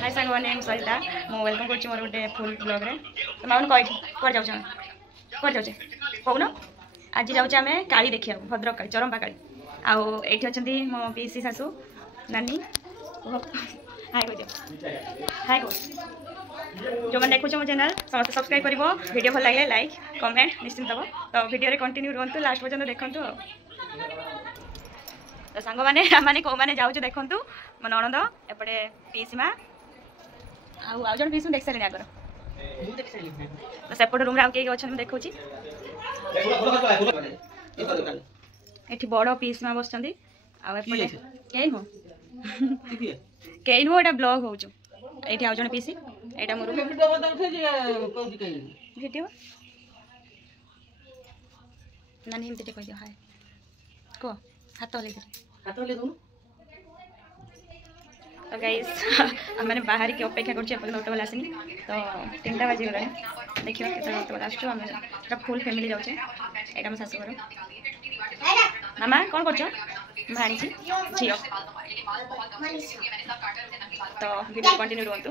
हाय सांग मैंने सरिता मु वेलकम कर मोर गोटे फुल ब्लॉग रे तो मैं कही कौन जाऊँ कौन जाऊे कौन आज जाऊँ आम काली देखा भद्रक काली चरंपा काली आउ ये अच्छा मो पीसी शाशु नानी हाय कह हाय कह जो मैंने देखुच मो चैनल समस्त सब्सक्राइब कर वीडियो भल लगे लाइक कमेंट निश्चिंत दब तो वीडियो कंटिन्यू रुहतु लास्ट पर्यंत देखु तो सांग मैंने कौ मैंने जाऊँ देखु मो नणंद एपटे पीसीमा आउ जन पीसी देख सारे आगर तो सेपट रूम किए अच्छा देखा ये बड़ पीसीमा बस आए कई नुह एटा ब्लॉग हो ये आउ जन पीसी यहाँ मोर भिडियो नानी एमती कह दियो हाय कह हाथ हल्ले तो गाइस मैंने बाहर की अपेक्षा कर ऑटो वाला आसनी तो 3टा बाजी गला देखिए ऑटो वाला आसु आम फुल फैमिली जाऊे यहाँ मो शाशुघर मामा कौन कर भाणी झी तो वीडियो कंटिन्यू रुहतु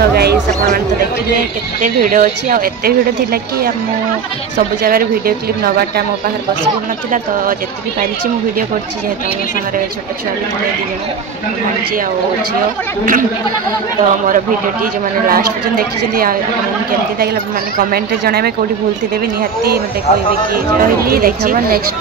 तो गाइस अपन तो देखिए केते भिडियो अच्छी आते भिडियो थी कि आम सब जगह वीडियो क्लिप नवाटा मो पाखे पसिबल नाला तो जी पारी मुझे वीडियो करेतु मो सागर छोट छुआ भी मैंने दी भाजी झील तो मोर भिडियोटी जो मैंने लास्ट पर्यटन देखी केमती लगे मैंने कमेंट जनइबे कौटी भूल थी निहाती मत कहे कि देखा नेक्स्ट।